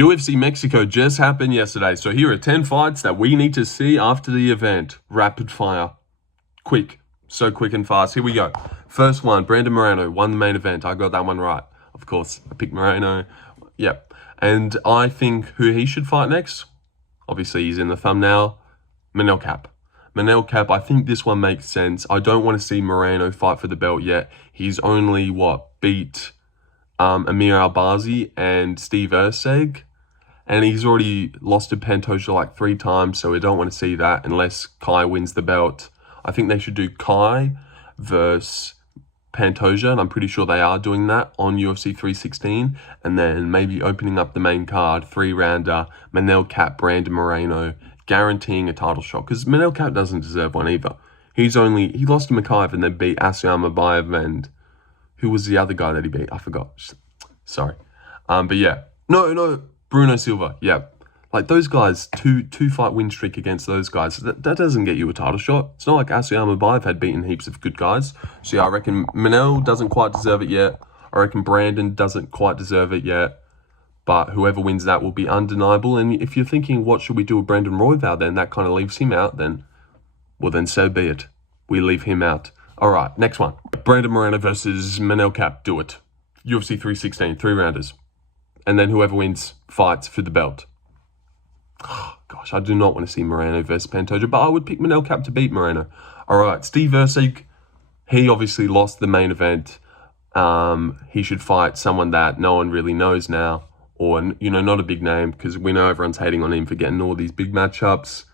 UFC Mexico just happened yesterday, so here are 10 fights that we need to see after the event. Rapid fire. Quick. So quick and fast. Here we go. First one, Brandon Moreno won the main event. I got that one right. Of course, I picked Moreno. Yep. And I think who he should fight next, obviously he's in the thumbnail, Manel Kape. Manel Kape, I think this one makes sense. I don't want to see Moreno fight for the belt yet. He's only, beat Amir Albazi and Steve Erceg. And he's already lost to Pantoja like 3 times, so we don't want to see that unless Kai wins the belt. I think they should do Kai versus Pantoja, and I'm pretty sure they are doing that on UFC 316. And then maybe opening up the main card, 3-rounder, Manel Kape, Brandon Moreno, guaranteeing a title shot. Because Manel Kape doesn't deserve one either. He lost to Makaev and then beat Asiam Abayev, and who was the other guy that he beat? I forgot. Sorry. But yeah. No. Bruno Silva. Yeah. Like those guys, two fight win streak against those guys. That doesn't get you a title shot. It's not like Asiam Abayev had beaten heaps of good guys. So yeah, I reckon Manel doesn't quite deserve it yet. I reckon Brandon doesn't quite deserve it yet. But whoever wins that will be undeniable. And if you're thinking, what should we do with Brandon Royval, then that kind of leaves him out, then so be it. We leave him out. All right, next one. Brandon Moreno versus Manel Kape. Do it. UFC 316, 3-rounders. And then whoever wins fights for the belt. Oh, gosh, I do not want to see Moreno versus Pantoja, but I would pick Manel Kape to beat Moreno. All right, Steve Erceg, he obviously lost the main event. He should fight someone that no one really knows now, or, not a big name, because we know everyone's hating on him for getting all these big matchups.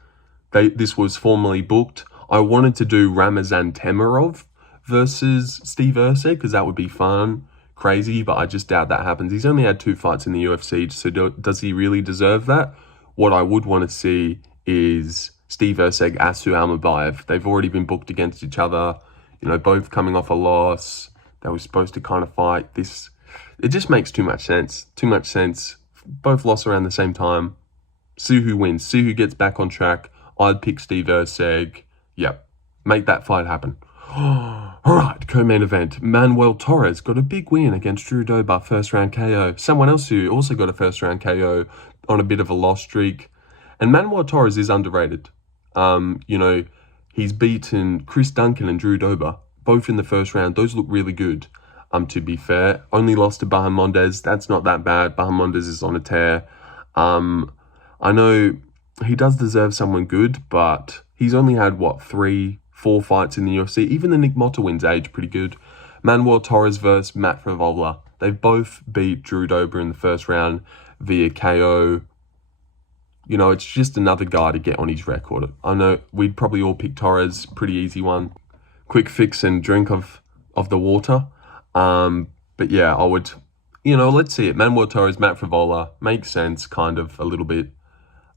This was formally booked. I wanted to do Ramazan Temirov versus Steve Erceg, because that would be fun, crazy, but I just doubt that happens. He's only had 2 fights in the UFC, so does he really deserve that? What I would want to see is Steve Erceg, Asiam Abayev. They've already been booked against each other, both coming off a loss. They were supposed to kind of fight this. It just makes too much sense. Both lost around the same time. See who wins. See who gets back on track. I'd pick Steve Erceg. Yep. Make that fight happen. All right, co-main event. Manuel Torres got a big win against Drew Dober, first round KO. Someone else who also got a first round KO on a bit of a loss streak. And Manuel Torres is underrated. He's beaten Chris Duncan and Drew Dober, both in the first round. Those look really good, to be fair. Only lost to Bahamondes. That's not that bad. Bahamondes is on a tear. I know he does deserve someone good, but he's only had, 3-4 fights in the UFC. Even the Nick Motta wins age pretty good. Manuel Torres versus Matt Frevola. They've both beat Drew Dober in the first round via KO. It's just another guy to get on his record. I know we'd probably all pick Torres. Pretty easy one. Quick fix and drink of the water. But yeah, I would, let's see it. Manuel Torres, Matt Frevola. Makes sense, kind of, a little bit.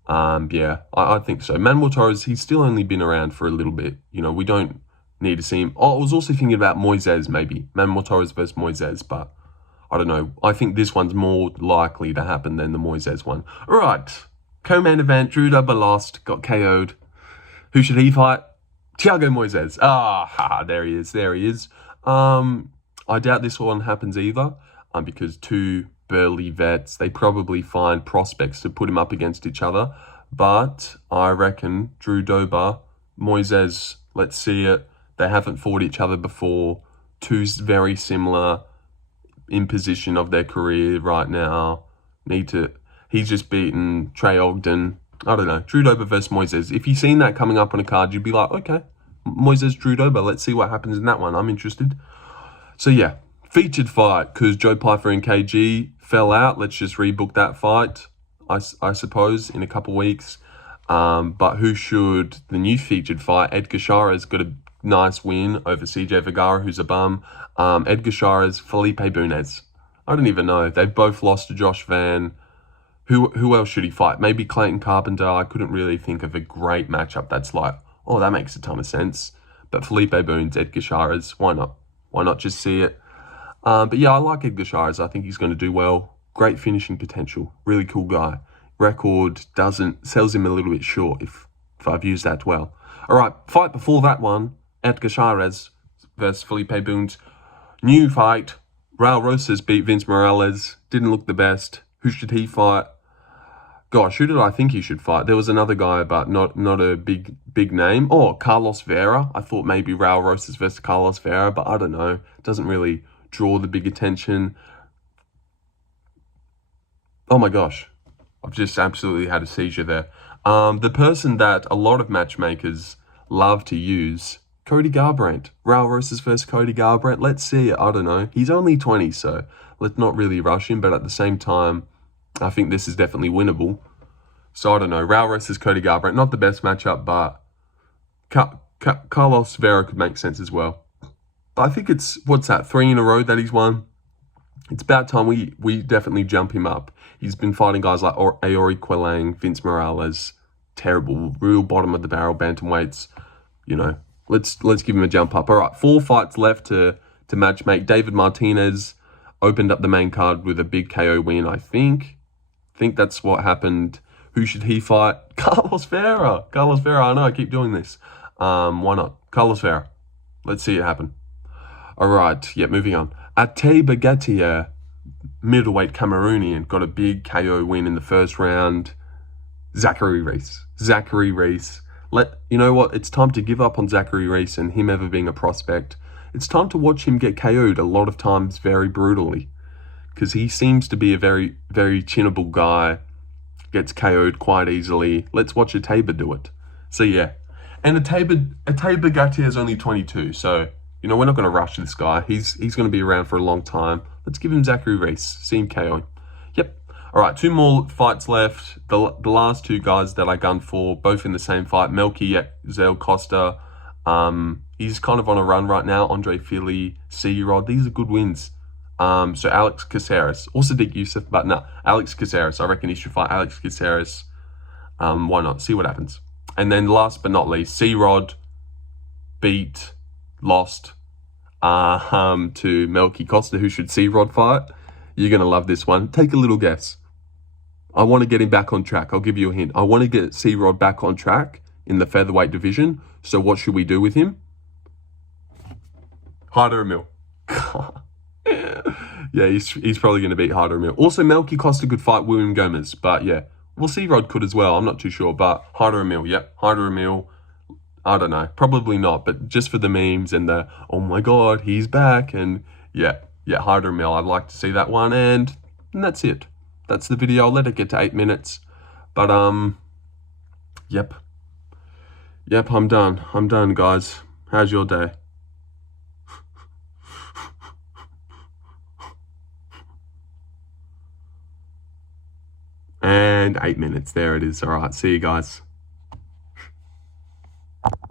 Yeah, I think so. Manuel Torres, he's still only been around for a little bit. We don't need to see him. I was also thinking about Moises, maybe. Manuel Torres versus Moises, but I don't know. I think this one's more likely to happen than the Moises one. All right, co-main event, Drew Dober lost, got KO'd. Who should he fight? Thiago Moises. There he is. I doubt this one happens either, because 2 burly vets, they probably find prospects to put him up against each other. But I reckon Drew Dober, Moises, let's see it. They haven't fought each other before. 2 very similar in position of their career right now. He's just beaten Trey Ogden. I don't know. Drew Dober versus Moises. If you've seen that coming up on a card, you'd be like, okay, Moises, Drew Dober. Let's see what happens in that one. I'm interested. So yeah, featured fight, because Joe Pyfer and KG fell out. Let's just rebook that fight, I suppose, in a couple weeks. But who should the new featured fight? Edgar Chairez got a nice win over CJ Vergara, who's a bum. Edgar Chairez, Felipe Bunez. I don't even know. They've both lost to Josh Van. Who else should he fight? Maybe Clayton Carpenter. I couldn't really think of a great matchup that's like, oh, that makes a ton of sense. But Felipe Bunez, Edgar Chairez, why not? Why not just see it? But yeah, I like Edgar Chairez. I think he's going to do well. Great finishing potential. Really cool guy. Record sells him a little bit short, if I've used that well. All right, fight before that one. Edgar Chairez versus Felipe Bunez. New fight. Raul Rosas beat Vince Morales. Didn't look the best. Who should he fight? Gosh, who did I think he should fight? There was another guy, but not a big name. Oh, Carlos Vera. I thought maybe Raul Rosas versus Carlos Vera, but I don't know. It doesn't really draw the big attention. Oh my gosh. I've just absolutely had a seizure there. The person that a lot of matchmakers love to use, Cody Garbrandt. Raul Rosas versus Cody Garbrandt. Let's see it. I don't know. He's only 20, so let's not really rush him. But at the same time, I think this is definitely winnable. So I don't know. Raul versus Cody Garbrandt. Not the best matchup, but Carlos Vera could make sense as well. But I think it's, what's that, 3 in a row that he's won? It's about time we definitely jump him up. He's been fighting guys like Aori Quelang, Vince Morales, terrible, real bottom of the barrel bantamweights. You know, let's give him a jump up. All right, 4 fights left to matchmake. David Martinez opened up the main card with a big KO win, I think. I think that's what happened. Who should he fight? Carlos Vera. Carlos Vera. I know I keep doing this. Why not? Carlos Vera. Let's see it happen. All right. Yeah, moving on. Ateba Gautier, middleweight Cameroonian, got a big KO win in the first round. Zachary Reese. You know what? It's time to give up on Zachary Reese and him ever being a prospect. It's time to watch him get KO'd a lot of times very brutally, because he seems to be a very, very chinnable guy. Gets KO'd quite easily. Let's watch Ateba do it. So yeah. And Ateba Gautier is only 22, so, you know, we're not going to rush this guy. He's going to be around for a long time. Let's give him Zachary Reese. See him KO him. Yep. All right, 2 more fights left. The last 2 guys that I gunned for, both in the same fight. Melky Costa. He's kind of on a run right now. Andre Philly, CeeRod. These are good wins. So Alex Chairez, also Dick Youssef, but no, Alex Chairez. I reckon he should fight Alex Chairez. Why not? See what happens. And then last but not least, CeeRod lost to Melky Costa. Who should CeeRod fight? You're going to love this one. Take a little guess. I want to get him back on track. I'll give you a hint. I want to get CeeRod back on track in the featherweight division. So what should we do with him? Harder a mil. Yeah, he's probably going to beat Harder a mil. Also, Melky Costa could fight William Gomez, but yeah. Well, CeeRod could as well. I'm not too sure, but Harder a mil. Yep, Harder a mil. I don't know. Probably not, but just for the memes and the, oh my God, he's back. And yeah, Harder a mil. I'd like to see that one. And that's it. That's the video. I'll let it get to 8 minutes. But, yep, I'm done, guys. How's your day? And 8 minutes. There it is. All right. See you guys.